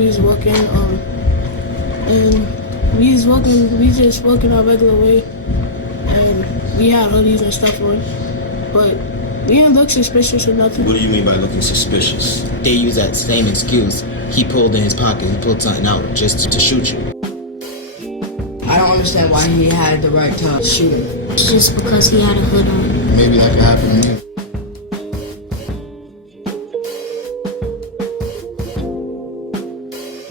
we was walking, and we just walking our regular way, and we had hoodies and stuff on, but we didn't look suspicious or nothing. What do you mean by looking suspicious? They use that same excuse. He pulled in his pocket, he pulled something out just to shoot you. I don't understand why he had the right to shoot him. Just because he had a hood on. Maybe that could happen to me.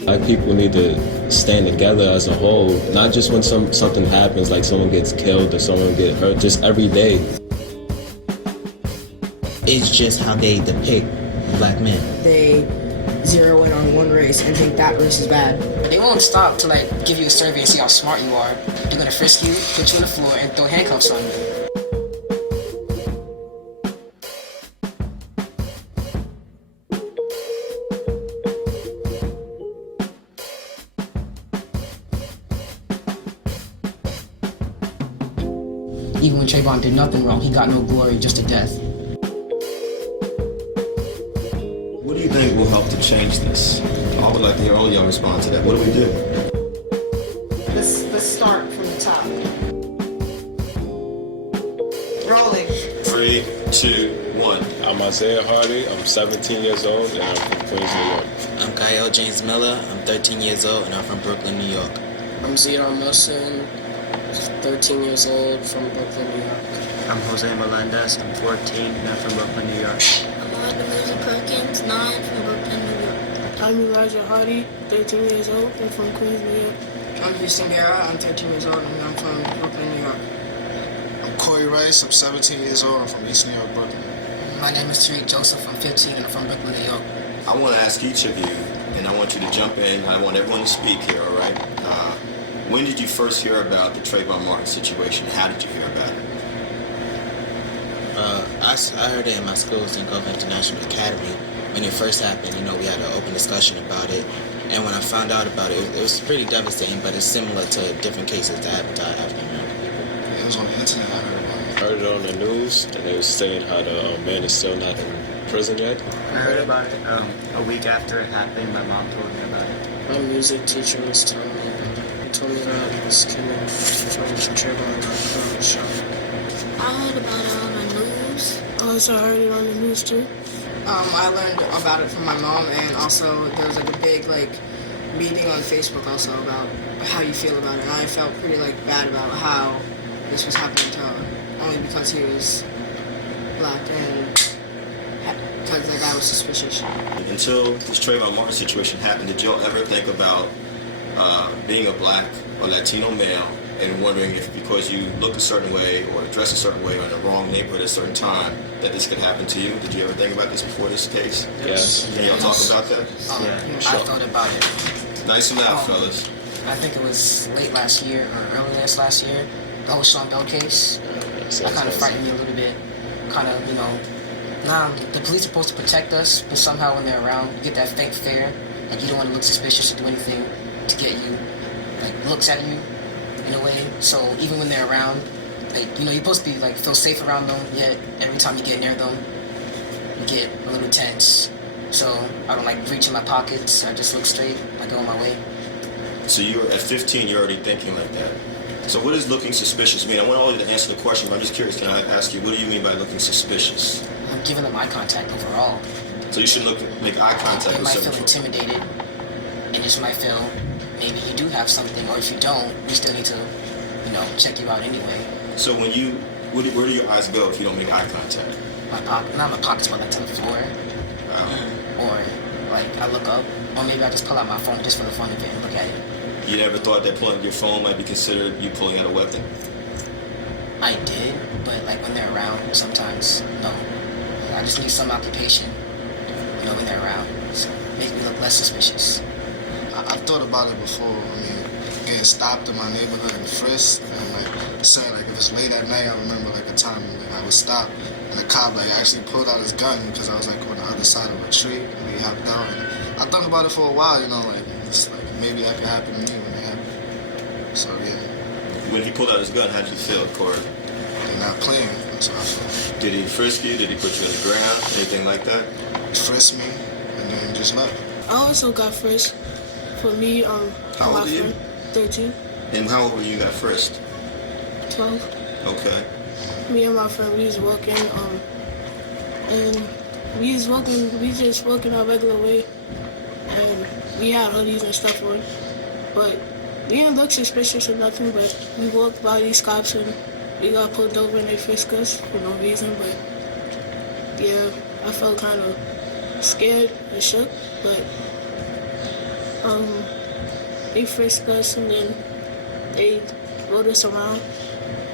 Black people need to stand together as a whole, not just when something happens, like someone gets killed or someone gets hurt, just every day. It's just how they depict black men. They zero in on one race and think that race is bad. They won't stop to give you a survey and see how smart you are. They're gonna frisk you, put you on the floor, and throw handcuffs on you. Even when Trayvon did nothing wrong, he got no glory, just a death. What do you think will help to change this? I would like to hear all y'all respond to that. What do we do? Let's start from the top. Rolling. 3, 2, 1. I'm Isaiah Hardy, I'm 17 years old, and I'm from Queens, New York. I'm Kyle James Miller, I'm 13 years old, and I'm from Brooklyn, New York. I'm Zidon Musson, 13 years old, from Brooklyn, New York. I'm Jose Melendez, I'm 14, and I'm from Brooklyn, New York. Perkins, 9, from Brooklyn, New York. I'm Elijah Hardy, 13 years old, and from Queens, New York. I'm Houston Guerra, I'm 13 years old, and I'm from Brooklyn, New York. I'm Corey Rice, I'm 17 years old, I'm from East New York, Brooklyn. My name is Tariq Joseph, I'm 15, and I'm from Brooklyn, New York. I want to ask each of you, and I want you to jump in. I want everyone to speak here, all right? When did you first hear about the Trayvon Martin situation? How did you hear about it? I heard it in my school, St. International Academy. When it first happened, we had an open discussion about it. And when I found out about it, it was pretty devastating, but it's similar to different cases that happened to African American people. Yeah, it was on the internet, I heard about it. Heard it on the news, and they were saying how the man is still not in prison yet. I heard about it a week after it happened. My mom told me about it. My music teacher was telling me about it. He told me that he was coming from Trayvon Martin shot. I heard about it on the news. I also heard it on the news too. I learned about it from my mom, and also there was a big meeting on Facebook also about how you feel about it. And I felt pretty bad about how this was happening to her, only because he was black and because the guy was suspicious. Until this Trayvon Martin situation happened, did y'all ever think about being a black or Latino male and wondering if because you look a certain way or dress a certain way or in the wrong neighborhood at a certain time that this could happen to you? Did you ever think about this before this case? Yes. Can y'all talk about that? I thought about it. Nice and loud, fellas. I think it was late last year or early last year, the whole Sean Bell case. That kind of frightened me a little bit. The police are supposed to protect us, but somehow when they're around, you get that fake fear. You don't want to look suspicious or do anything to get you, looks at you in a way. So even when they're around, you're supposed to be feel safe around them, yet every time you get near them, you get a little tense. So I don't reach in my pockets. I just look straight. I go on my way. So you're at 15, you're already thinking like that. So what does looking suspicious mean? I want all of you to answer the question, but I'm just curious. Can I ask you, what do you mean by looking suspicious? I'm giving them eye contact overall. So you should make eye contact They with might feel someone. intimidated, and just might feel maybe you do have something, or if you don't, we still need to, check you out anyway. So where do your eyes go if you don't make eye contact? Not my pockets, but to the floor. Or I look up, or maybe I just pull out my phone just for the fun of it and look at it. You never thought that pulling your phone might be considered you pulling out a weapon? I did, but when they're around, sometimes no. I just need some occupation, when they're around, so make me look less suspicious. I've thought about it before. Getting stopped in my neighborhood and frisked, and saying if it's late at night, I remember a time when I was stopped and the cop actually pulled out his gun because I was on the other side of a tree and we hopped out. And I thought about it for a while, maybe that could happen to me when it happened. So yeah. When he pulled out his gun, how did you feel, Corey? They're not playing. That's how I felt. Did he frisk you? Did he put you on the ground? Anything like that? He frisked me and then just left. I also got first. For me, How my old are you? friend, 13, And how old were you got first? 12. Okay. Me and my friend, we was walking, and we just walking our regular way, and we had hoodies and stuff on, but we didn't look suspicious or nothing, but we walked by these cops and we got pulled over and they frisked us for no reason, but yeah, I felt kind of scared and shook, but they frisked us and then they rode us around.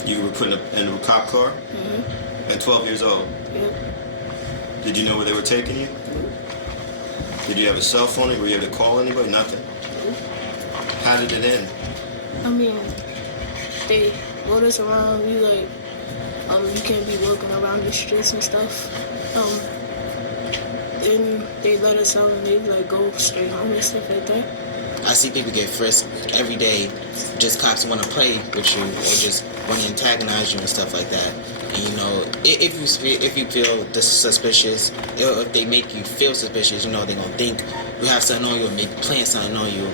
You were put in a cop car Mm-hmm. at 12 years old. Yep. Did you know where they were taking you? Did you have a cell phone? Were you able to call anybody? Nothing. How did it end? I mean, they rode us around. We like, you can't be walking around the streets and stuff. Then they let us out and they like go straight home and stuff like that. I see people get frisked every day. Just cops want to play with you or just want to antagonize you and stuff like that. And you know, if you feel suspicious, or if they make you feel suspicious, you know they're gonna think you have something on you, or maybe plant something on you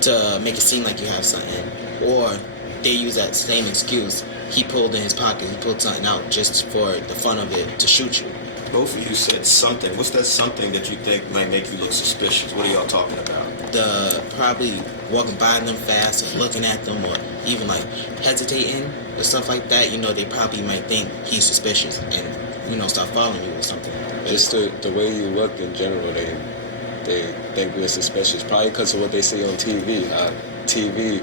to make it seem like you have something. Or they use that same excuse. He pulled in his pocket. He pulled something out just for the fun of it to shoot you. Both of you said something. What's that something that you think might make you look suspicious? What are y'all talking about? The probably walking by them fast or looking at them or even like hesitating or stuff like that, you know, they probably might think he's suspicious and, you know, start following you or something. It's the way you look in general. They think we're suspicious, probably because of what they see on TV. TV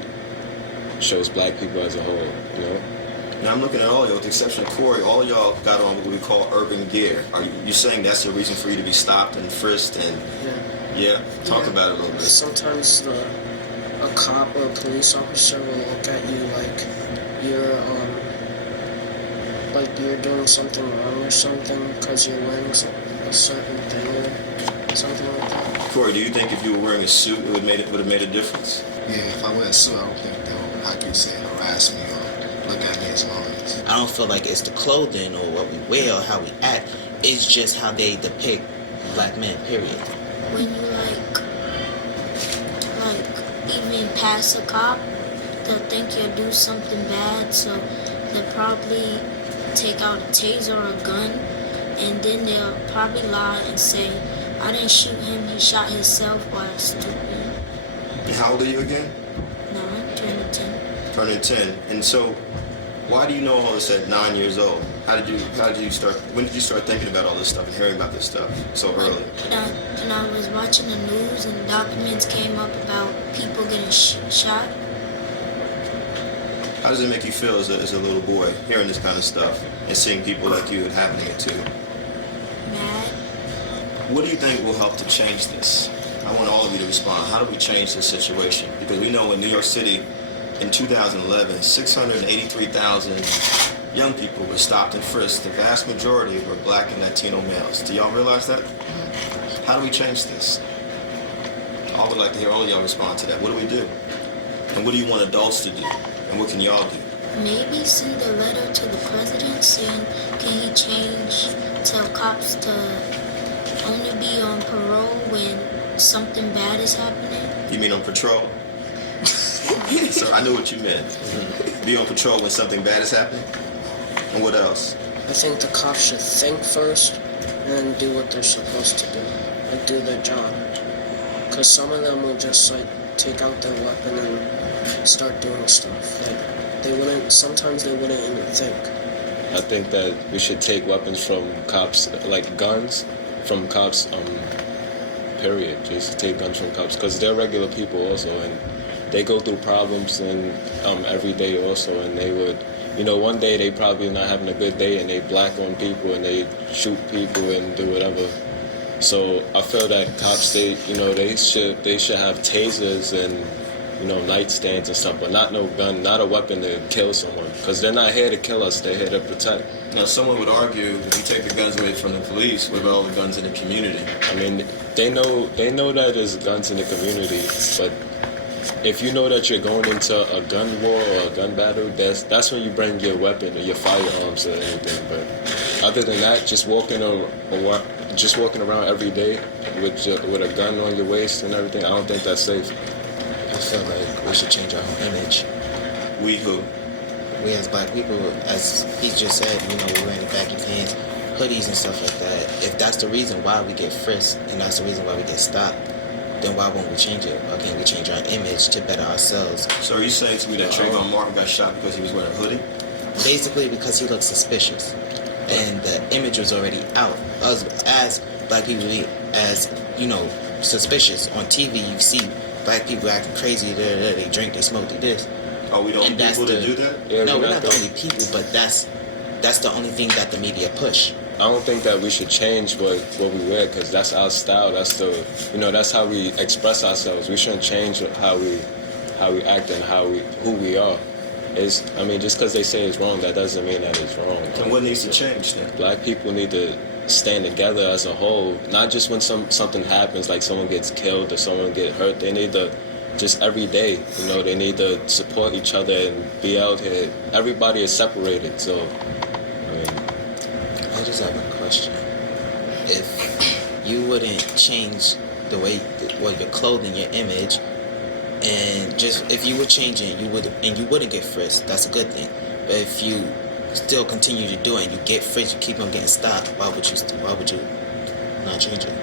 shows black people as a whole, you know. Now I'm looking at all y'all, with the exception of Corey, all y'all got on what we call urban gear. Are you saying that's the reason for you to be stopped and frisked and talk about it a little bit? Sometimes a cop or a police officer will look at you like you're doing something wrong or something because you're wearing a certain thing or something like that. Corey, do you think if you were wearing a suit, it would have made a difference? Yeah, if I wear a suit, I don't think they would, like you said, harass me or look at me as always. I don't feel like it's the clothing or what we wear or how we act. It's just how they depict black men, period. When you even pass a cop, they'll think you'll do something bad, so they'll probably take out a taser or a gun, and then they'll probably lie and say, I didn't shoot him, he shot himself. While stupid. And how old are you again? 9, turning 10. Turning 10. And so, why do you know all this at 9 years old? When did you start thinking about all this stuff and hearing about this stuff so early? When I was watching the news and documents came up about people getting shot. How does it make you feel as a little boy, hearing this kind of stuff and seeing people like you happening to? Mad. What do you think will help to change this? I want all of you to respond. How do we change this situation? Because we know in New York City, in 2011, 683,000 young people were stopped and frisked. The vast majority were Black and Latino males. Do y'all realize that? How do we change this? I would like to hear all of y'all respond to that. What do we do? And what do you want adults to do? And what can y'all do? Maybe send a letter to the president saying, can he tell cops to only be on parole when something bad is happening? You mean on patrol? So I knew what you meant. Be on patrol when something bad is happening? And what else? I think the cops should think first and then do what they're supposed to do. Like, do their job. Because some of them will just, take out their weapon and start doing stuff. Sometimes they wouldn't even think. I think that we should take weapons from cops, like guns, from cops, period. Just take guns from cops, because they're regular people also, and they go through problems and every day also, and they would, one day they probably not having a good day and they black on people and they shoot people and do whatever. So I feel that cops, they should have tasers and nightstands and stuff, but not no gun, not a weapon to kill someone, because they're not here to kill us, they're here to protect. Now, someone would argue if you take the guns away from the police, what about all the guns in the community? I mean, they know that there's guns in the community, but if you know that you're going into a gun war or a gun battle, that's when you bring your weapon or your firearms or anything. But other than that, just walking just walking around every day with a gun on your waist and everything, I don't think that's safe. I feel like we should change our own image. We who? We as black people, as he just said, you know, we're wearing the baggy pants, hoodies and stuff like that. If that's the reason why we get frisked and that's the reason why we get stopped, then why won't we change it? Why can't we change our image to better ourselves? So are you saying to me that Trayvon Martin got shot because he was wearing a hoodie? Basically because he looked suspicious. And the image was already out. Us as black people, as, you know, suspicious. On TV, you see black people acting crazy, they drink, they smoke, they this. Are we the only people that do that? Yeah, no, we're not the only people, but that's the only thing that the media push. I don't think that we should change what we wear, because that's our style. That's that's how we express ourselves. We shouldn't change how we act and who we are. Just because they say it's wrong, that doesn't mean that it's wrong. And what needs to change then? Black people need to stand together as a whole, not just when something happens, like someone gets killed or someone get hurt. They need to just every day, they need to support each other and be out here. Everybody is separated, so I just have a question. If you wouldn't change the way, your clothing, your image, and just if you were changing, you wouldn't get frisked, that's a good thing. But if you still continue to do it and you get frisked, you keep on getting stopped, why would you not change it?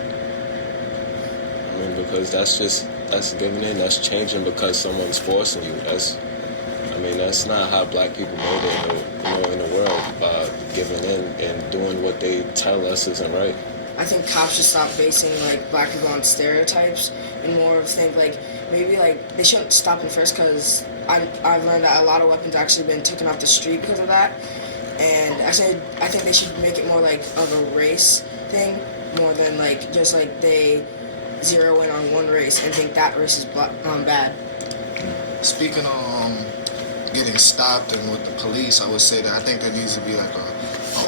Because that's giving in, that's changing because someone's forcing you. That's not how black people made it in the world, by giving in and doing what they tell us isn't right. I think cops should stop basing black people on stereotypes and more think maybe they shouldn't stop them first, because I've learned that a lot of weapons actually been taken off the street because of that. And I think they should make it more of a race thing more than just they zero in on one race and think that race is bad. Speaking of getting stopped and with the police, I would say that I think there needs to be an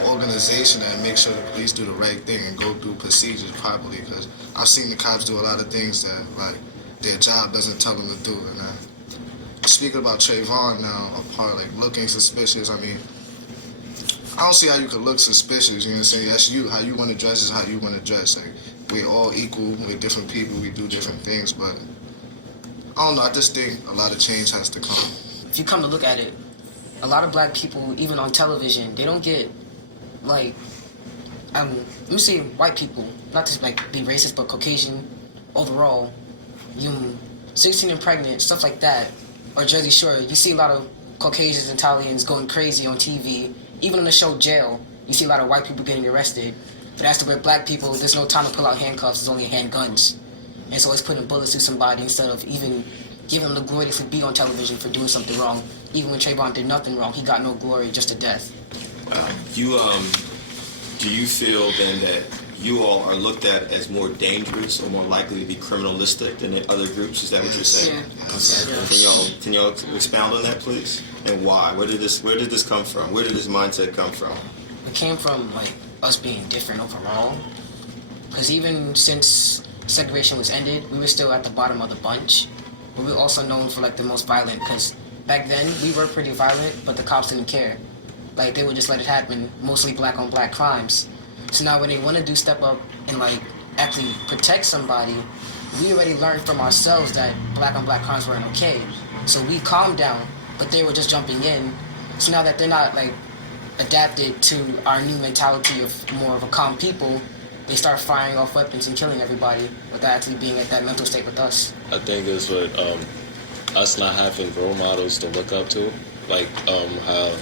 organization that makes sure the police do the right thing and go through procedures properly, because I've seen the cops do a lot of things that their job doesn't tell them to do. And speaking about Trayvon now, apart looking suspicious, I don't see how you could look suspicious. You know what I'm saying? That's you. How you want to dress is how you want to dress. We're all equal. We're different people. We do different things. But I don't know. I just think a lot of change has to come. If you come to look at it, a lot of black people, even on television, they don't get let me say white people, not to be racist, but Caucasian overall, 16 and pregnant, stuff like that, or Jersey Shore, you see a lot of Caucasians and Italians going crazy on TV. Even on the show Jail, you see a lot of white people getting arrested. But as to where black people, there's no time to pull out handcuffs, there's only handguns. And so it's putting bullets through somebody instead of even giving them the glory to be on television for doing something wrong. Even when Trayvon did nothing wrong, he got no glory, just a death. Do you feel then that you all are looked at as more dangerous or more likely to be criminalistic than the other groups? Is that what you're saying? Yeah. Can y'all expound on that, please? And why? Where did this come from? Where did this mindset come from? It came from us being different overall. Because even since segregation was ended, we were still at the bottom of the bunch. But we were also known for the most violent, because back then we were pretty violent, but the cops didn't care. They would just let it happen, mostly black on black crimes. So now when they want to step up and actually protect somebody, we already learned from ourselves that black on black crimes weren't okay. So we calmed down, but they were just jumping in. So now that they're not adapted to our new mentality of more of a calm people, they start firing off weapons and killing everybody without actually being at that mental state with us. I think it's with us not having role models to look up to, how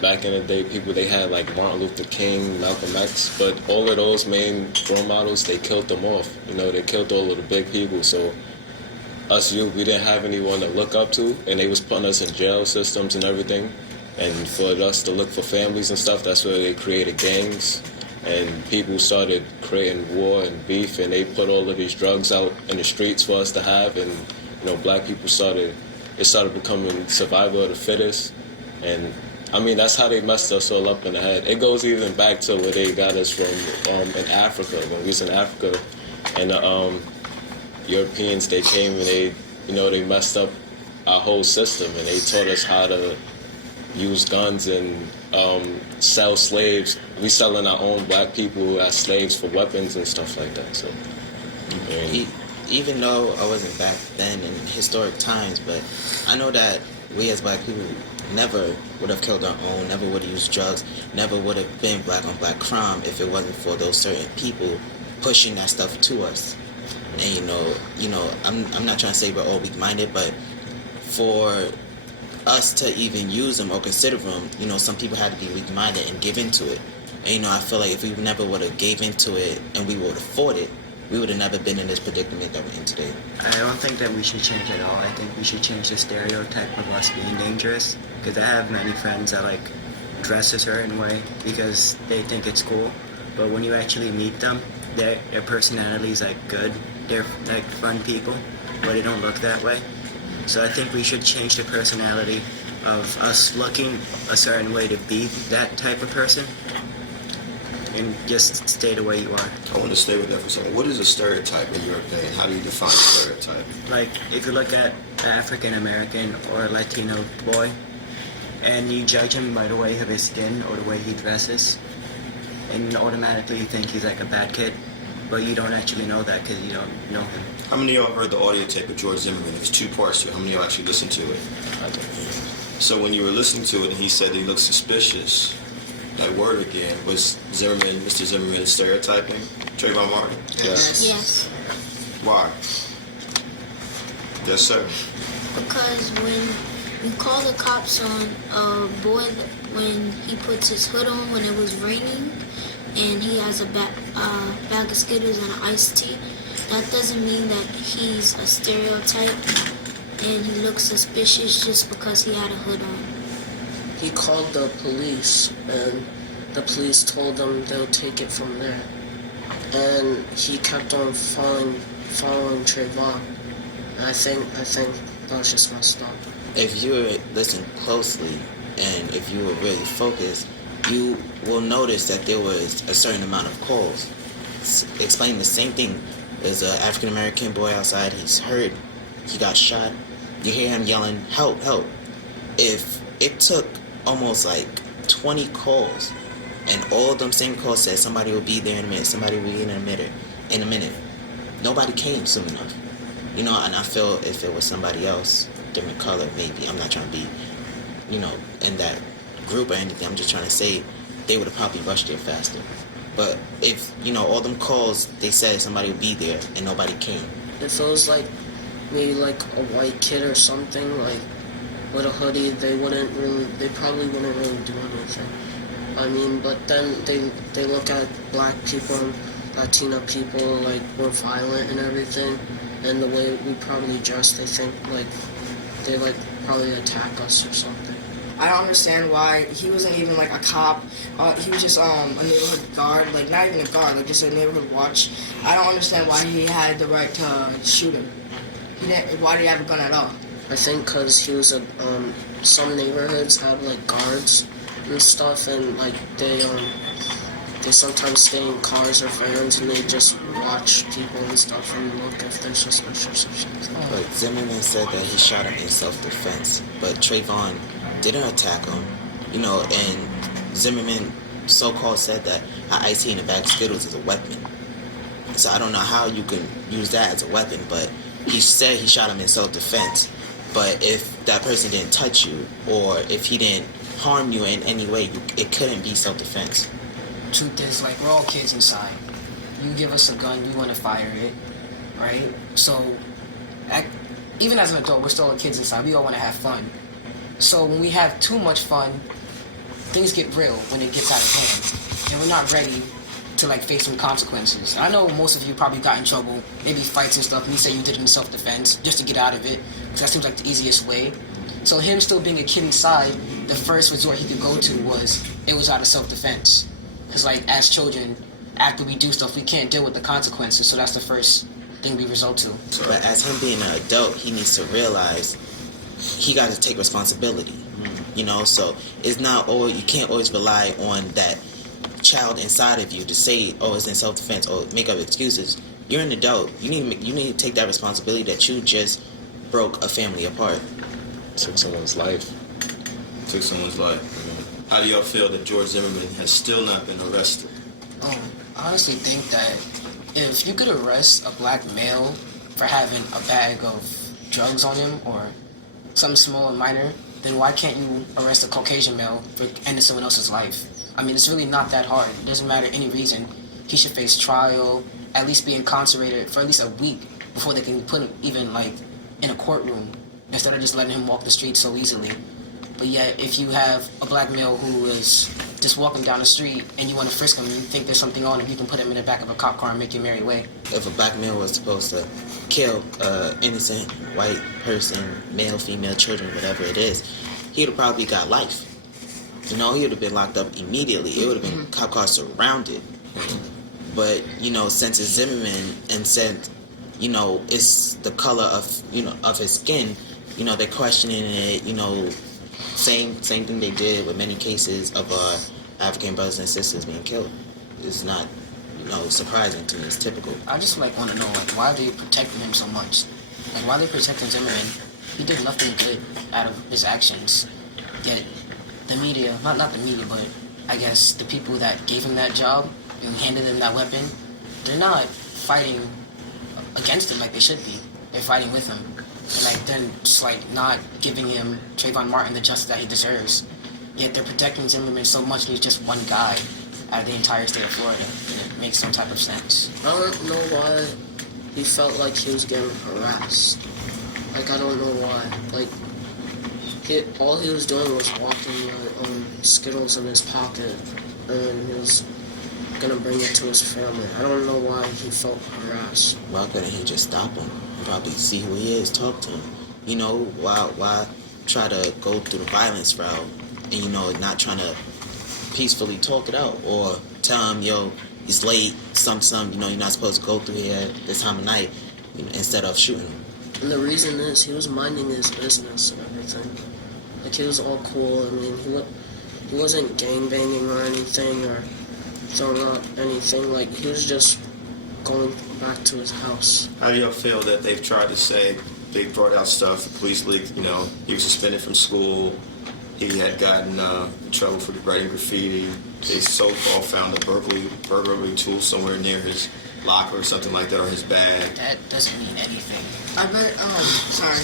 back in the day people they had Martin Luther King, Malcolm X, but all of those main role models, they killed them off. They killed all of the big people. So us youth, we didn't have anyone to look up to, and they was putting us in jail systems and everything. And for us to look for families and stuff, that's where they created gangs. And people started creating war and beef, and they put all of these drugs out in the streets for us to have. And black people started becoming survival of the fittest. And that's how they messed us all up in the head. It goes even back to where they got us from in Africa, when we was in Africa, and the Europeans, they came and they messed up our whole system, and they taught us how to use guns and sell slaves. We selling our own black people as slaves for weapons and stuff like that. So, even though I wasn't back then in historic times, but I know that we as black people never would have killed our own, never would have used drugs, never would have been black on black crime if it wasn't for those certain people pushing that stuff to us. And you know, I'm not trying to say we're all weak-minded, but for us to even use them or consider them, you know, some people had to be weak-minded and give into it. And you know, I feel like if we never would have gave into it and we would afford it, we would have never been in this predicament that we're in today. I don't think that we should change at all. I think we should change the stereotype of us being dangerous. Because I have many friends that like dress a certain way because they think it's cool. But when you actually meet them, their personality is like good. They're like fun people, but they don't look that way. So I think we should change the personality of us looking a certain way to be that type of person. And just stay the way you are. I want to stay with that for a second. What is a stereotype in your opinion? How do you define a stereotype? Like, if you look at an African American or a Latino boy, and you judge him by the way of his skin or the way he dresses, and automatically you think he's like a bad kid, but you don't actually know that because you don't know him. How many of y'all heard the audio tape of George Zimmerman? There's 2 parts to it. How many of y'all actually listened to it? I don't know. So when you were listening to it and he said he looked suspicious, that word again, was Mr. Zimmerman stereotyping Trayvon Martin? Yes. Why? Yes, sir. Because when you call the cops on a boy when he puts his hood on when it was raining and he has a bag of Skittles and an iced tea, that doesn't mean that he's a stereotype and he looks suspicious just because he had a hood on. He called the police, and the police told him they'll take it from there. And he kept on following Trayvon. And I think that was just messed up. If you listen closely and if you were really focused, you will notice that there was a certain amount of calls explaining the same thing. There's an African American boy outside. He's hurt. He got shot. You hear him yelling, "Help! Help!" If it took almost like 20 calls, and all of them same calls said somebody will be there in a minute, somebody will be in a minute. Nobody came soon enough. You know, and I feel if it was somebody else, different color, maybe. I'm not trying to be, you know, in that group or anything. I'm just trying to say they would have probably rushed there faster. But if, you know, all them calls, they said somebody would be there and nobody came. If it was like maybe like a white kid or something, like with a hoodie, they probably wouldn't really do anything. I mean, but then they look at black people and Latino people like we're violent and everything, and the way we probably dress, they think like they like probably attack us or something. I don't understand why he wasn't even like a cop. He was just a neighborhood guard, like not even a guard, like just a neighborhood watch. I don't understand why he had the right to shoot him. Why did he have a gun at all? I think because he was some neighborhoods have like guards and stuff, and like they sometimes stay in cars or vans and they just watch people and stuff and look if they're suspicious or something. But Zimmerman said that he shot him in self-defense, but Trayvon didn't attack him, you know, and Zimmerman so-called said that an iced tea in a bag of Skittles is a weapon. So I don't know how you can use that as a weapon, but he said he shot him in self-defense. But if that person didn't touch you, or if he didn't harm you in any way, it couldn't be self-defense. Truth is, like, we're all kids inside. You give us a gun, we want to fire it, right? So, even as an adult, we're still kids inside. We all want to have fun. So when we have too much fun, things get real when it gets out of hand. And we're not ready to, like, face some consequences. I know most of you probably got in trouble, maybe fights and stuff, and you say you did it in self-defense just to get out of it, because that seems like the easiest way. So him still being a kid inside, the first resort he could go to was out of self-defense. Because, like, as children, after we do stuff, we can't deal with the consequences, so that's the first thing we resort to. But as him being an adult, he needs to realize he got to take responsibility. You know, so it's not always, you can't always rely on that child inside of you to say, oh, it's in self-defense, or make up excuses. You're an adult. You need to take that responsibility that you just broke a family apart. Took someone's life. took someone's life. How do y'all feel that George Zimmerman has still not been arrested? I honestly think that if you could arrest a black male for having a bag of drugs on him or something small and minor, then why can't you arrest a Caucasian male for ending someone else's life? I mean, it's really not that hard. It doesn't matter any reason. He should face trial, at least be incarcerated for at least a week before they can put him even like in a courtroom instead of just letting him walk the streets so easily. But yet, if you have a black male who is just walking down the street and you want to frisk him and you think there's something on him, you can put him in the back of a cop car and make your merry way. If a black male was supposed to kill innocent white person, male, female, children, whatever it is, he would have probably got life. You know, he would have been locked up immediately. It would have been cop cars surrounded. But, you know, since it's Zimmerman and since, you know, it's the color of, you know, of his skin, you know, they're questioning it, you know, same thing they did with many cases of African brothers and sisters being killed. It's not, you know, surprising to me. It's typical. I just like want to know, like, why are they protecting him so much? Like, why are they protecting Zimmerman? He did nothing good out of his actions. Yet the media, not the media, but I guess the people that gave him that job and handed him that weapon, they're not fighting against him like they should be. They're fighting with him. And like then just like not giving him Trayvon Martin the justice that he deserves. Yet they're protecting Zimmerman so much and he's just one guy out of the entire state of Florida. And it makes some type of sense. I don't know why he felt like he was getting harassed. Like, I don't know why. Like, all he was doing was walking Skittles in his pocket, and he was gonna bring it to his family. I don't know why he felt harassed. Why couldn't he just stop him? Probably see who he is, talk to him. You know, why try to go through the violence route and, you know, not trying to peacefully talk it out or tell him, yo, he's late, some, you know, you're not supposed to go through here this time of night, you know, instead of shooting him. And the reason is he was minding his business and everything. Like, he was all cool. I mean, he wasn't gangbanging or anything or throwing out anything. Like, he was just going back to his house. How do y'all feel that they've tried to say, they brought out stuff, the police leaked, you know, he was suspended from school, he had gotten in trouble for writing graffiti, they so-called found a burglary tool somewhere near his locker or something like that, or his bag. That doesn't mean anything. I bet, sorry.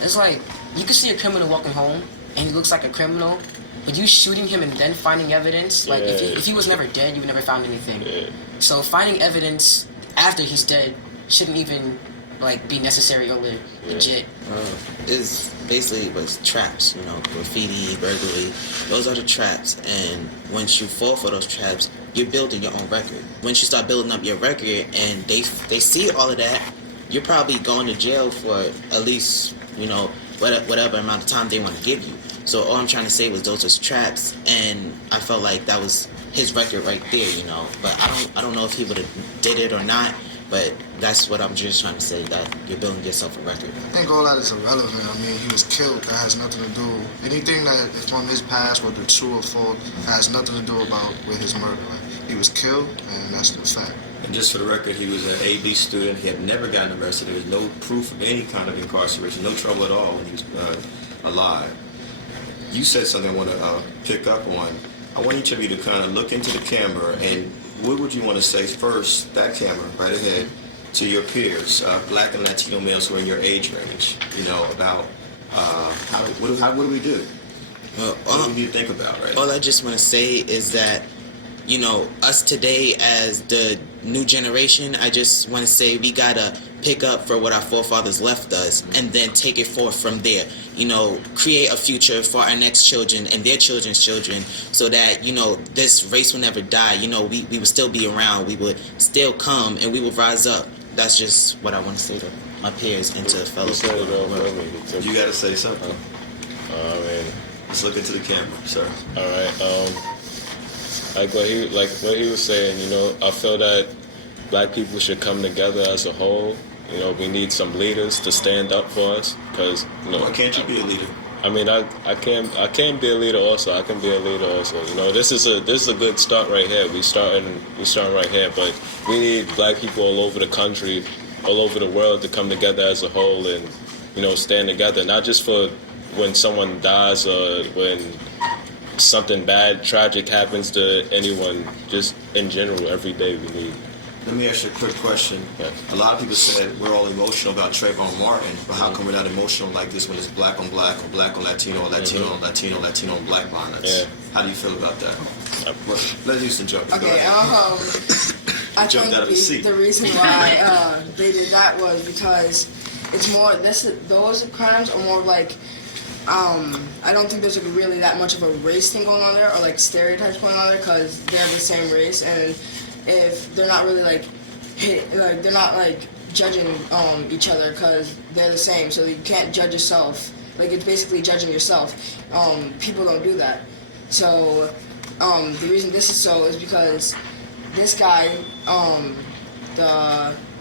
It's like, you can see a criminal walking home, and he looks like a criminal, but you shooting him and then finding evidence, like, if he was never dead, you would never found anything. Yeah. So finding evidence after he's dead shouldn't even, like, be necessary or legit. It's basically was traps, you know, graffiti, burglary. Those are the traps, and once you fall for those traps, you're building your own record. Once you start building up your record and they see all of that, you're probably going to jail for at least, you know, whatever amount of time they want to give you. So all I'm trying to say was those was traps, and I felt like that was his record right there, you know. But I don't know if he would have did it or not. But that's what I'm just trying to say, that you're building yourself a record. I think all that is irrelevant. I mean, he was killed. That has nothing to do. Anything that is from his past, whether true or false, has nothing to do with his murder. Like, he was killed, and that's the fact. And just for the record, he was an A.B. student. He had never gotten arrested. There was no proof of any kind of incarceration, no trouble at all when he was alive. You said something I want to pick up on. I want each of you to kind of look into the camera, and what would you want to say first, that camera, right ahead, to your peers, Black and Latino males who are in your age range, you know, about what do we do? Well, what do you think about, right? All I just want to say is that, you know, us today as the new generation, I just want to say we got to pick up for what our forefathers left us and then take it forth from there. You know, create a future for our next children and their children's children so that, you know, this race will never die. You know, we would still be around. We would still come and we will rise up. That's just what I want to say to my peers and to fellow people. You got to say something. Man. Let's look into the camera, sir. All right. Like what he was saying, you know, I feel that black people should come together as a whole. You know, we need some leaders to stand up for us, because, you know. Why can't you be a leader? I mean, I can be a leader also. I can be a leader also. You know, this is a good start right here. We starting right here, but we need black people all over the country, all over the world to come together as a whole and, you know, stand together, not just for, when someone dies or when something bad, tragic happens to anyone, just in general, every day we need. Let me ask you a quick question. Yeah. A lot of people said we're all emotional about Trayvon Martin, but how come we're not emotional like this when it's black on black or black on Latino or Latino on Latino, Latino on black violence? Yeah. How do you feel about that? Let's use some jump. Okay, I Jumped think out of his seat. the reason why they did that was because it's more, those crimes are more like, I don't think there's like really that much of a race thing going on there or like stereotypes going on there because they're the same race, and if they're not really like they're not like judging each other because they're the same, so you can't judge yourself. Like it's basically judging yourself. People don't do that. So the reason this is so is because this guy,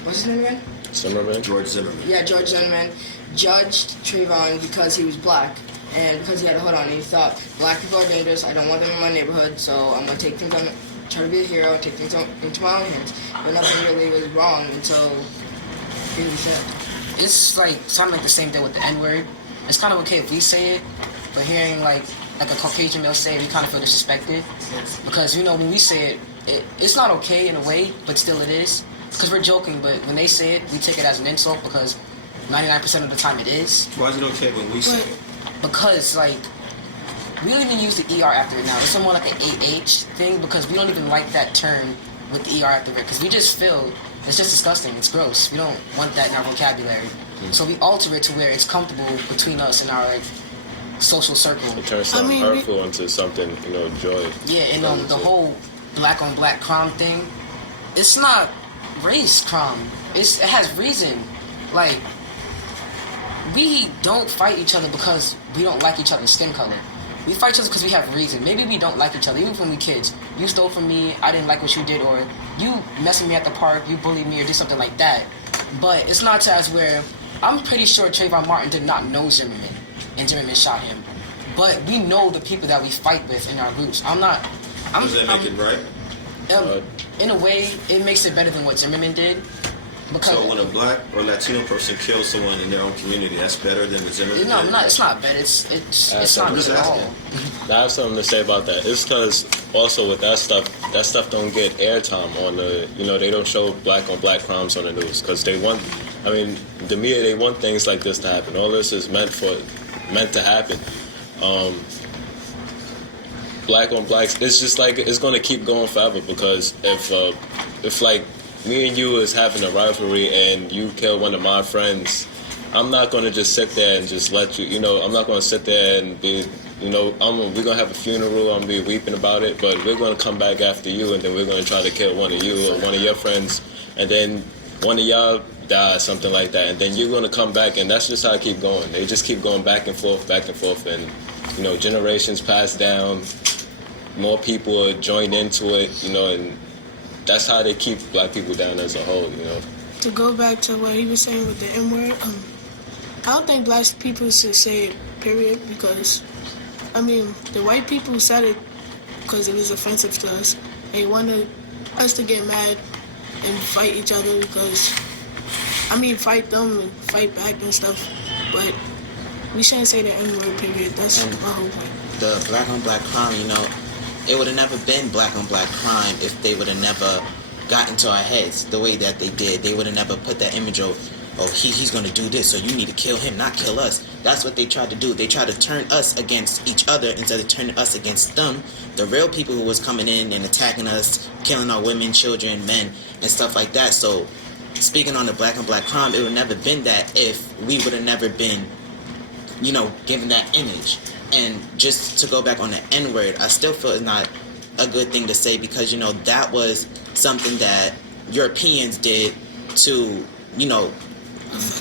what's his name again? Zimmerman? George Zimmerman. Yeah, George Zimmerman judged Trayvon because he was black and because he had a hood on. He thought black people are dangerous. I don't want them in my neighborhood, so I'm gonna take things on. Try to be a hero, take things into my own hands. But nothing really was wrong until he said. It's like sounding like the same thing with the N-word. It's kind of okay if we say it, but hearing like a Caucasian male say it, we kind of feel disrespected. Because, you know, when we say it, it's not okay in a way, but still it is. Because we're joking, but when they say it, we take it as an insult because 99% of the time it is. Why is it okay when we say it? Because, like, we don't even use the ER after it now. It's more like an AH thing because we don't even like that term with the ER after it because we just feel it's just disgusting. It's gross. We don't want that in our vocabulary. So we alter it to where it's comfortable between us and our like social circle. It turns something hurtful into something, you know, joy. Yeah, and the whole black on black crime thing, it's not race crime. It has reason. Like, we don't fight each other because we don't like each other's skin color. We fight each other because we have reason. Maybe we don't like each other, even when we kids. You stole from me, I didn't like what you did, or you messed with me at the park, you bullied me, or did something like that. But it's not as where, I'm pretty sure Trayvon Martin did not know Zimmerman, and Zimmerman shot him. But we know the people that we fight with in our groups. Does that make it right? In a way, it makes it better than what Zimmerman did. Because So when a black or Latino person kills someone in their own community, that's better than what Zimmerman did? It's not bad. It's not good at all. I have something to say about that. It's because also with that stuff don't get airtime on the, you know, they don't show black on black crimes on the news because they want, I mean, the media, they want things like this to happen. All this is meant to happen. Black on blacks, it's just like, it's going to keep going forever because if like me and you is having a rivalry and you kill one of my friends, I'm not going to just sit there and just let you, you know, I'm not going to sit there and be, you know, we're going to have a funeral, I'm going to be weeping about it, but we're going to come back after you and then we're going to try to kill one of you or one of your friends, and then one of y'all die, something like that, and then you're going to come back, and that's just how I keep going. They just keep going back and forth, and, you know, generations pass down, more people are joined into it, you know, and that's how they keep black people down as a whole, you know. To go back to what he was saying with the N-word, I don't think black people should say it, period, because, I mean, the white people said it because it was offensive to us. They wanted us to get mad and fight each other because, I mean, fight them and fight back and stuff, but we shouldn't say the N-word, period. That's my whole point. The black on black crime, you know, it would have never been black on black crime if they would have never got into our heads the way that they did. They would have never put that image of, oh, he's going to do this, so you need to kill him, not kill us. That's what they tried to do. They tried to turn us against each other instead of turning us against them. The real people who was coming in and attacking us, killing our women, children, men, and stuff like that. So, speaking on the black on black crime, it would have never been that if we would have never been, you know, given that image. And just to go back on the N-word, I still feel it's not a good thing to say because, you know, that was something that Europeans did to, you know,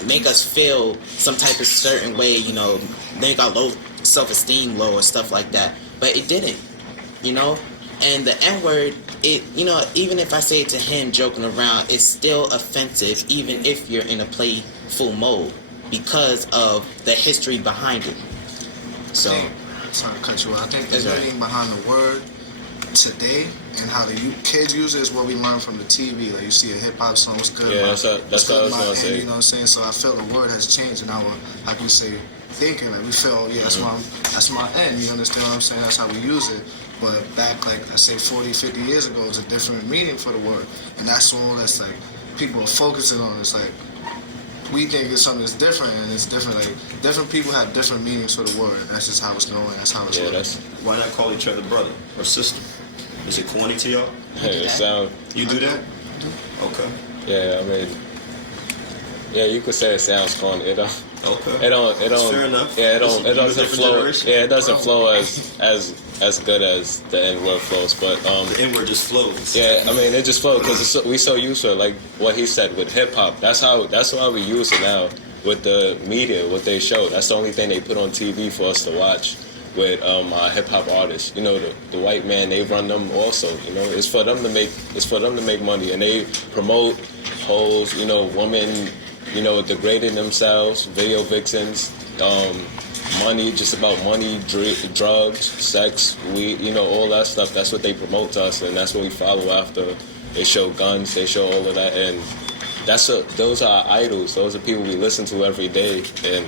make us feel some type of certain way, you know, make our low self-esteem low or stuff like that. But it didn't, you know? And the N-word, it, you know, even if I say it to him joking around, it's still offensive even if you're in a playful mode because of the history behind it. So, sorry to cut you off. I think the meaning behind the word today and how the kids use it is what we learn from the TV. Like you see a hip hop song, what's good? Yeah, that's what I was gonna say. You know what I'm saying? So I feel the word has changed in our, how can you say, thinking. Like we feel, yeah, that's my end. You understand what I'm saying? That's how we use it. But back, like I say, 40, 50 years ago, it was a different meaning for the word, and that's all that's like people are focusing on. It's like we think it's something that's different, and it's different. Like different people have different meanings for the word. That's just how it's going. That's how it's going. Why not call each other brother or sister? Is it corny to y'all? Hey, it sound. You do that? Okay. Yeah, I mean, yeah, you could say it sounds corny. It don't. Okay. It don't. Fair enough. Yeah, it don't. It doesn't flow. Generation? Yeah, it doesn't flow as good as the N word flows. But the N word just flows. Yeah, I mean, it just flows because we so used to it. Like what he said with hip hop. That's why we use it now with the media. What they show. That's the only thing they put on TV for us to watch. With our hip hop artists, you know, the white man, they run them also. You know, it's for them to make money, and they promote hoes, you know, women, you know, degrading themselves, video vixens, money, just about money, drugs, sex, weed, you know, all that stuff. That's what they promote to us, and that's what we follow after. They show guns, they show all of that, and those are our idols. Those are people we listen to every day, and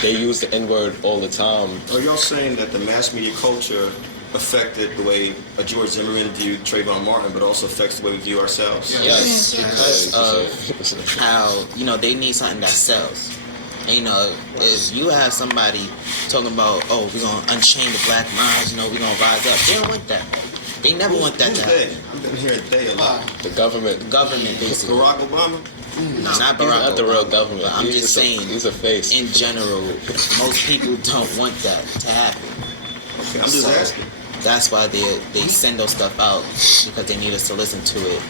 they use the N-word all the time. Are y'all saying that the mass media culture affected the way George Zimmerman viewed Trayvon Martin, but also affects the way we view ourselves? Yes, because of how, you know, they need something that sells. And, you know, if you have somebody talking about, oh, we're going to unchain the black minds, you know, we're going to rise up. They don't want that. They never want that to happen. I've been hearing they a lot. The government. The government, basically. Barack Obama? No, not Barack Obama. Not the real government. I'm just saying, he's a face. In general, most people don't want that to happen. Okay, I'm just asking. That's why they send those stuff out, because they need us to listen to it.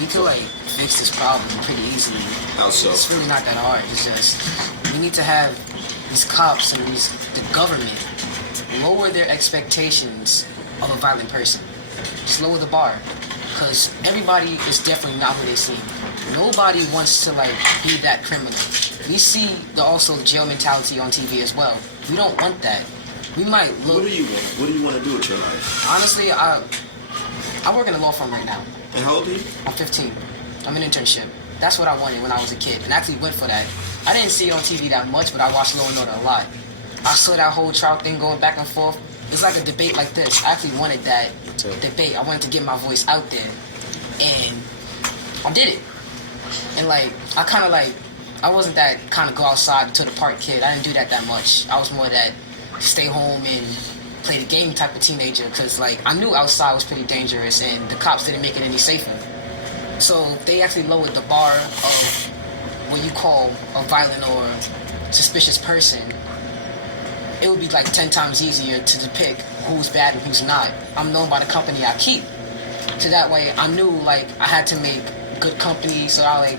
We could like fix this problem pretty easily. How so? It's really not that hard. It's just we need to have these cops and the government lower their expectations of a violent person. Just lower the bar, because everybody is definitely not who they seem. Nobody wants to like be that criminal. We see the also jail mentality on TV as well. We don't want that. We might look. What do you want? What do you want to do with your life? Honestly, I work in a law firm right now. And how old are you? I'm 15. I'm an internship. That's what I wanted when I was a kid, and I actually went for that. I didn't see it on TV that much, but I watched Law and Order a lot. I saw that whole trial thing going back and forth. It's like a debate like this. I actually wanted that debate. I wanted to get my voice out there, and I did it. And like, I wasn't that kind of go outside to the park kid. I didn't do that much. I was more that stay home and play the game type of teenager, because like I knew outside was pretty dangerous and the cops didn't make it any safer. So they actually lowered the bar of what you call a violent or suspicious person. It would be like 10 times easier to depict who's bad and who's not. I'm known by the company I keep. So that way I knew like I had to make good company, so I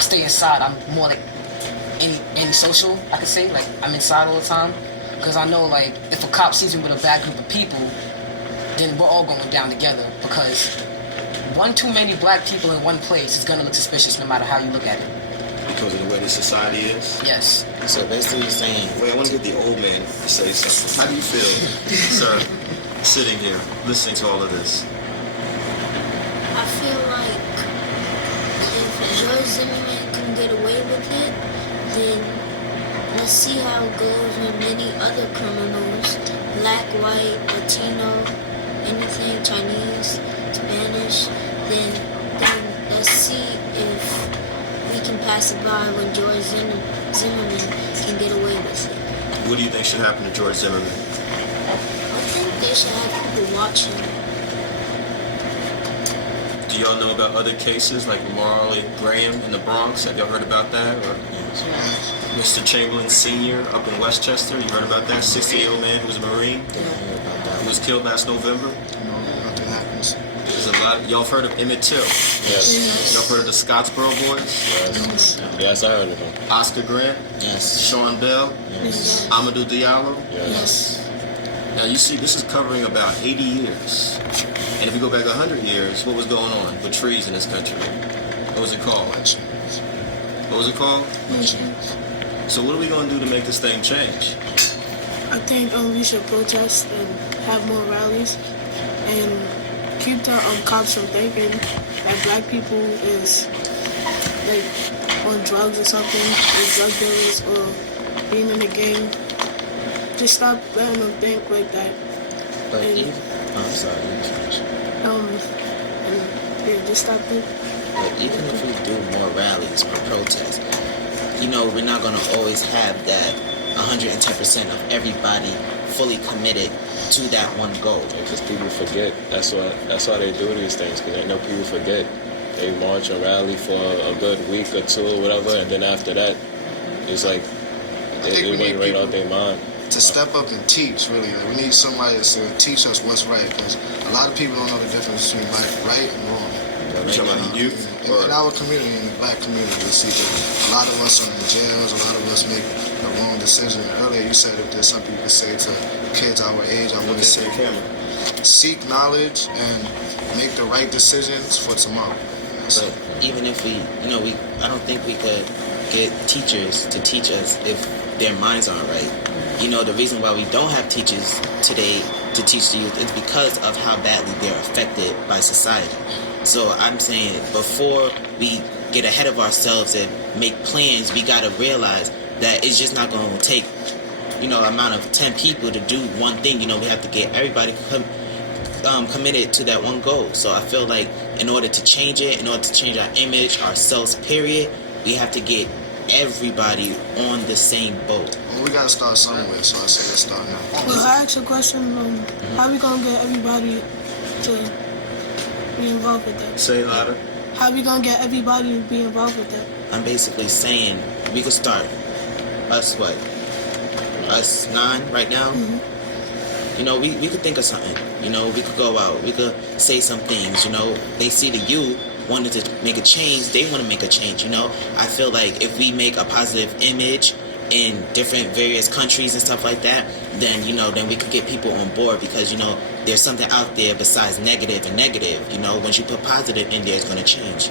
stay inside. I'm more like any social, I could say. Like I'm inside all the time. Because I know like if a cop sees me with a bad group of people, then we're all going down together. Because one too many black people in one place is gonna look suspicious no matter how you look at it. Because of the way the society is? Yes. So basically you're saying... Wait, I want to get the old man to say something. How do you feel, sir, sitting here, listening to all of this? I feel like if George Zimmerman can get away with it, then let's see how it goes with many other criminals. Black, white, Latino, anything, Chinese, Spanish. Then let's see if we can pass it by when George Zimmerman can get away with it. What do you think should happen to George Zimmerman? I think they should have people watch him. Do y'all know about other cases like Marley Graham in the Bronx? Have y'all heard about that? Or Mr. Chamberlain Sr. up in Westchester? You heard about that? 68-year-old man who was a Marine? Who was killed last November? No, nothing happens. There's a lot. Y'all have heard of Emmett Till? Yes. Y'all heard of the Scottsboro Boys? Yes. Yes, I heard of him. Oscar Grant? Yes. Sean Bell? Yes. Amadou Diallo? Yes. Now you see, this is covering about 80 years. And if we go back 100 years, what was going on with trees in this country? What was it called? What was it called? So what are we going to do to make this thing change? I think we should protest and have more rallies and keep the cops from thinking that black people is like on drugs or something, or drug dealers, or being in a gang. Just stop letting them think like that. But And- even, I'm sorry, you finish. And yeah, just stop thinking. But even if we do more rallies, more protests, you know, we're not going to always have that 110% of everybody fully committed to that one goal. Because people forget. That's why they do these things. Because I know people forget. They march and rally for a good week or two or whatever, and then after that, it's like think they we went need right people out their mind. To step up and teach, really. Like, we need somebody to teach us what's right, because a lot of people don't know the difference between right and wrong. You talking about the youth? In our community, in the black community, we see that a lot of us are in jails, a lot of us make the wrong decision. Earlier you said if there's something you could say to kids our age, I want to say seek knowledge and make the right decisions for tomorrow. But even if we, you know, I don't think we could get teachers to teach us if their minds aren't right. You know, the reason why we don't have teachers today to teach the youth is because of how badly they're affected by society. So I'm saying before we get ahead of ourselves and make plans, we got to realize that it's just not going to take, you know, amount of 10 people to do one thing. You know, we have to get everybody committed to that one goal. So I feel like in order to change it, in order to change our image, ourselves, period, we have to get everybody on the same boat. Well, we got to start somewhere, so I say let's start now. Well, I asked a question, how we gonna get everybody to be involved with that? Say it louder. How we gonna get everybody to be involved with that? I'm basically saying we could start us 9 right now. You know, we could think of something. You know, we could go out. We could say some things. You know, they see the youth wanted to make a change. They want to make a change. You know, I feel like if we make a positive image in different various countries and stuff like that, then, you know, then we could get people on board, because, you know, there's something out there besides negative and negative. You know, once you put positive in there, it's going to change.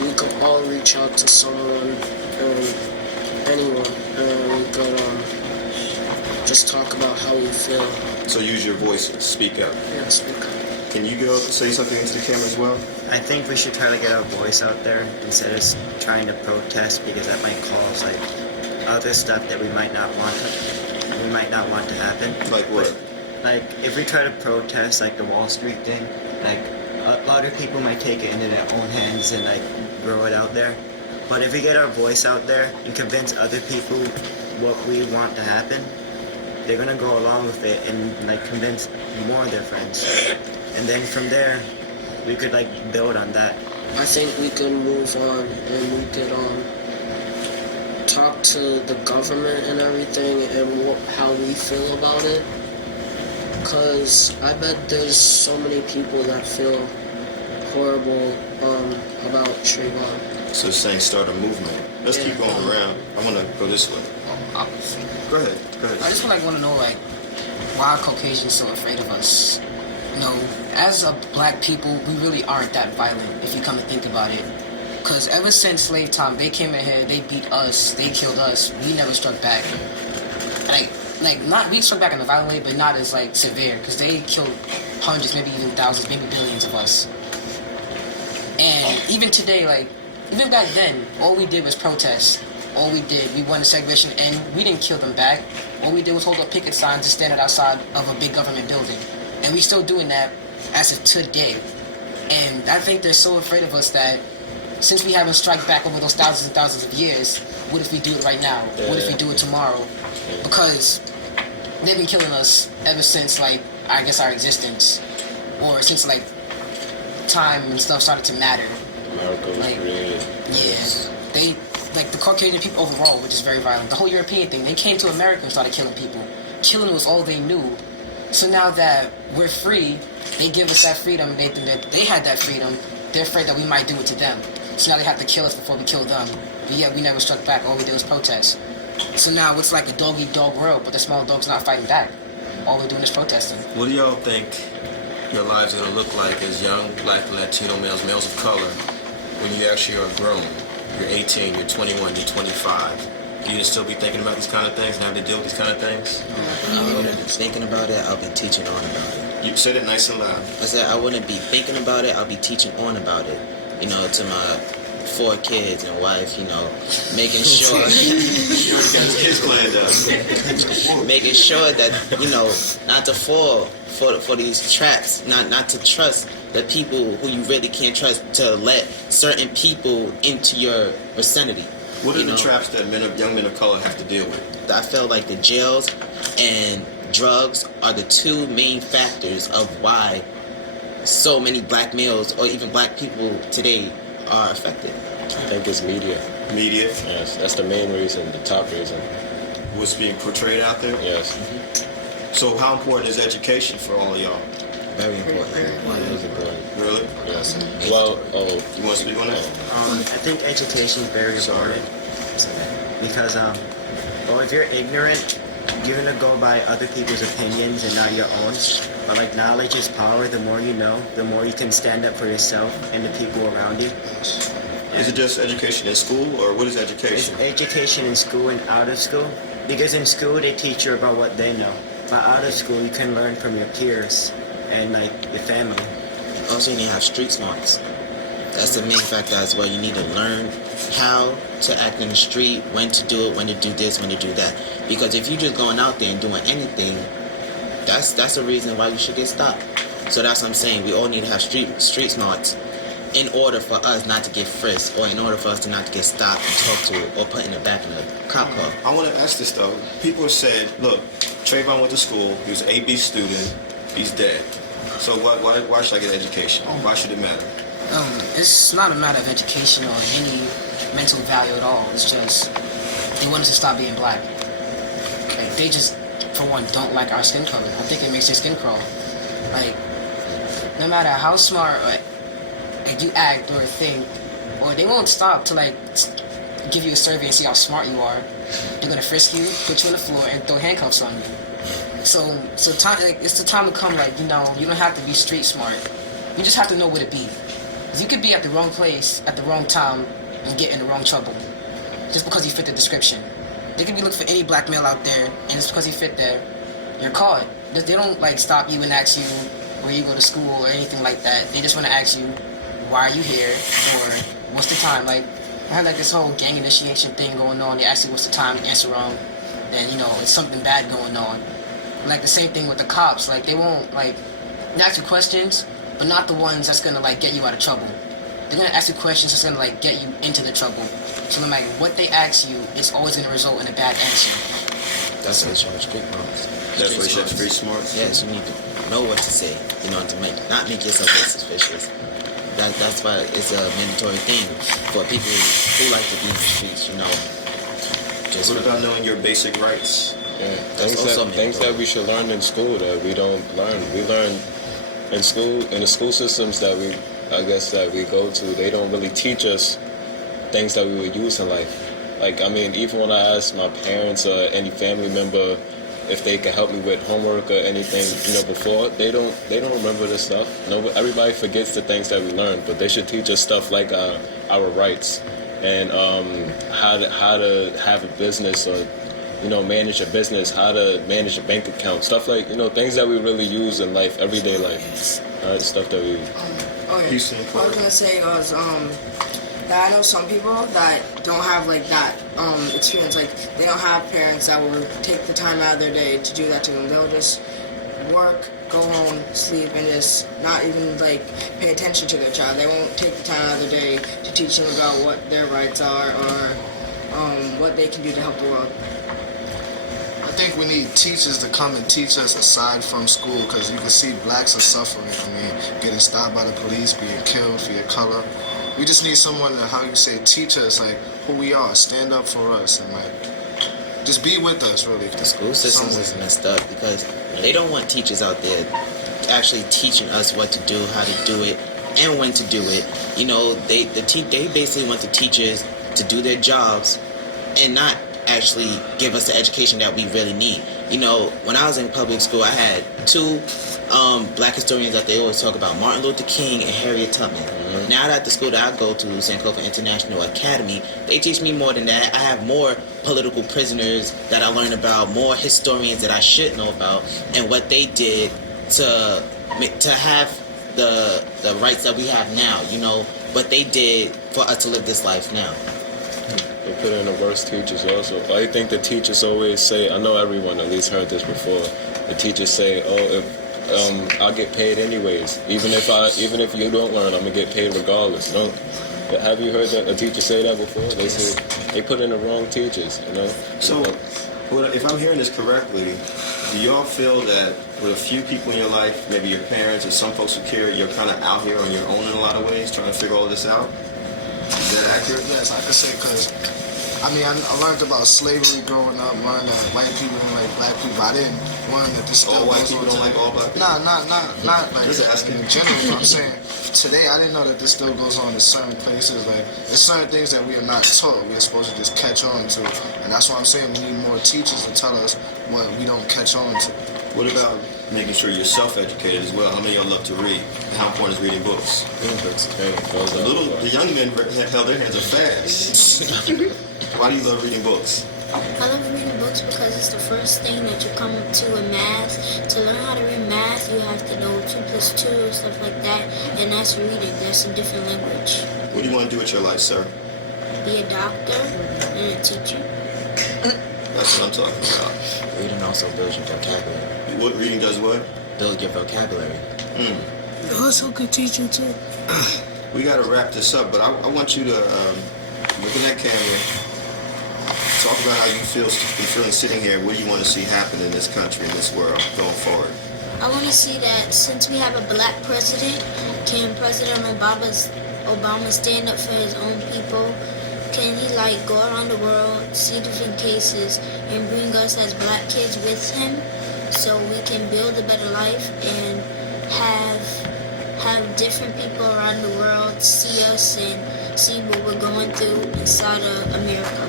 We could all reach out to someone, anyone, and we could just talk about how we feel. So use your voice and speak up. Yeah, speak up. Can you go say something into the camera as well? I think we should try to get our voice out there instead of trying to protest, because that might cause like other stuff that we might not want to happen. Like what? Like if we try to protest like the Wall Street thing, like other people might take it into their own hands and like grow it out there. But if we get our voice out there and convince other people what we want to happen, they're gonna go along with it and like convince more of their friends. And then from there, we could like build on that. I think we could move on and we could talk to the government and everything and how we feel about it. Cause I bet there's so many people that feel horrible about Trayvon. So saying start a movement. Let's keep going around. I want to go this way. Go ahead. I just want to know, like, why are Caucasians so afraid of us? You know, as a black people, we really aren't that violent, if you come to think about it. Because ever since slave time, they came in here, they beat us, they killed us, we never struck back. We struck back in a violent way, but not as, like, severe, because they killed hundreds, maybe even thousands, maybe billions of us. And even today, like, even back then, all we did was protest. All we did, we wanted segregation, and we didn't kill them back. All we did was hold up picket signs and stand outside of a big government building. And we're still doing that as of today. And I think they're so afraid of us that since we haven't struck back over those thousands and thousands of years, what if we do it right now? What if we do it tomorrow? Because they've been killing us ever since, like, I guess our existence. Or since, like, time and stuff started to matter. America was created. Yeah. They, like, the Caucasian people overall, which is very violent. The whole European thing, they came to America and started killing people. Killing was all they knew. So now that we're free, they give us that freedom. They think that they had that freedom. They're afraid that we might do it to them. So now they have to kill us before we kill them. But yet we never struck back. All we did was protest. So now it's like a dog-eat-dog world, but the small dog's not fighting back. All we're doing is protesting. What do y'all think your lives are going to look like as young Black and Latino males, males of color, when you actually are grown? You're 18, you're 21, you're 25. You gonna still be thinking about these kind of things and have to deal with these kind of things? I've been thinking about it. I've been teaching on about it. You said it nice and loud. I said I wouldn't be thinking about it. I'll be teaching on about it. You know, to my 4 kids and wife. You know, making sure. Kids planned out. Making sure that, you know, not to fall for these traps, not to trust the people who you really can't trust, to let certain people into your vicinity. What are the traps that young men of color have to deal with? I feel like the jails and drugs are the 2 main factors of why so many black males or even black people today are affected. I think it's media. Media? Yes, that's the main reason, the top reason. What's being portrayed out there? Yes. So how important is education for all of y'all? Very important. It is important. Really? Yes. Well, You want to speak on that? I think education is very important because, well, if you're ignorant, you're gonna go by other people's opinions and not your own. But like, knowledge is power. The more you know, the more you can stand up for yourself and the people around you. Is it just education in school, or what is education? It's education in school and out of school. Because in school they teach you about what they know. But out of school you can learn from your peers and like your family. Also, you need to have street smarts. That's the main factor as well. You need to learn how to act in the street, when to do it, when to do this, when to do that. Because if you're just going out there and doing anything, that's a reason why you should get stopped. So that's what I'm saying. We all need to have street smarts in order for us not to get frisked, or in order for us to not to get stopped and talked to or put in the back of the cop car. I want to ask this though. People have said, look, Trayvon went to school, he was an AB student, he's dead. So why should I get an education? Why should it matter? It's not a matter of education or any mental value at all. It's just they want us to stop being black. Like, they just, for one, don't like our skin color. I think it makes their skin crawl. Like, no matter how smart like you act or think, or they won't stop to like give you a survey and see how smart you are. They're gonna frisk you, put you on the floor, and throw handcuffs on you. So time, like, it's the time to come. Like, you know, you don't have to be street smart. You just have to know where to be. 'Cause you could be at the wrong place at the wrong time and get in the wrong trouble, just because you fit the description. They could be looking for any black male out there, and just because you fit there, you're caught. They don't like stop you and ask you where you go to school or anything like that. They just want to ask you, why are you here, or what's the time? Like, I had like this whole gang initiation thing going on. They ask you what's the time, you answer wrong, then you know it's something bad going on. Like the same thing with the cops. Like, they won't like ask you questions, but not the ones that's gonna like get you out of trouble. They're gonna ask you questions that's gonna like get you into the trouble. So no matter what they ask you, it's always gonna result in a bad answer. That's what they show street smarts. That's what they show street smarts? Yes, you need to know what to say, you know, to not make yourself look suspicious. That's why it's a mandatory thing for people who like to be in the streets, you know. What about knowing your basic rights? Yeah, also things that we should learn in school that we don't learn. We learn in school, in the school systems that we go to. They don't really teach us things that we would use in life. Like, I mean, even when I ask my parents or any family member if they can help me with homework or anything, you know, before, they don't remember this stuff. Everybody forgets the things that we learned, but they should teach us stuff like our rights and how to have a business, or, you know, manage a business, how to manage a bank account, stuff like, you know, things that we really use in life, everyday life. Stuff that we. Houston, what I was gonna say was that I know some people that don't have like that experience. Like, they don't have parents that will take the time out of their day to do that to them. They'll just work, go home, sleep, and just not even like pay attention to their child. They won't take the time out of their day to teach them about what their rights are, or what they can do to help the world. I think we need teachers to come and teach us aside from school, because you can see blacks are suffering. I mean, getting stopped by the police, being killed for your color. We just need someone to, how you say, teach us like who we are, stand up for us, and like just be with us, really. The school system is messed up because they don't want teachers out there actually teaching us what to do, how to do it, and when to do it. You know, they basically want the teachers to do their jobs and not actually give us the education that we really need. You know, when I was in public school, I had 2 black historians that they always talk about, Martin Luther King and Harriet Tubman. Mm-hmm. Now that the school that I go to, Sankofa International Academy, they teach me more than that. I have more political prisoners that I learn about, more historians that I should know about, and what they did to have the rights that we have now. You know what they did for us to live this life now. They put in the worst teachers also. I think the teachers always say, I know everyone at least heard this before, the teachers say, oh, if I get paid anyways. Even if you don't learn, I'm gonna get paid regardless. Have you heard a teacher say that before? They say they put in the wrong teachers, you know? So, if I'm hearing this correctly, do y'all feel that with a few people in your life, maybe your parents or some folks who care, you're kind of out here on your own in a lot of ways, trying to figure all this out? Is that accurate? Yes, I could say, because I learned about slavery growing up, learned that white people don't like black people. I didn't learn that this still all white goes people on don't today. like all black people? Not like Just asking. in general, but I'm saying today I didn't know that this still goes on in certain places. Like, there's certain things that we are not taught. We are supposed to just catch on to. And that's why I'm saying we need more teachers to tell us what we don't catch on to. What about making sure you're self-educated as well? How many of y'all love to read? And how important is reading books? Reading books, The young men held their hands up fast. Why do you love reading books? I love reading books because it's the first thing that you come to in math. To learn how to read math, you have to know 2 + 2, stuff like that, and that's reading. That's a different language. What do you want to do with your life, sir? Be a doctor and a teacher. That's what I'm talking about. Reading also builds your vocabulary. What reading does what? Build your vocabulary. It also could teach you too. We got to wrap this up, but I want you to look in that camera. Talk about how you feel feeling sitting here. What do you want to see happen in this country, in this world, going forward? I want to see that since we have a black president, can President Obama stand up for his own people? Can he go around the world, see different cases, and bring us as black kids with him, so we can build a better life and have different people around the world see us and see what we're going through inside of America.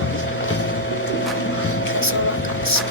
That's all I got to say.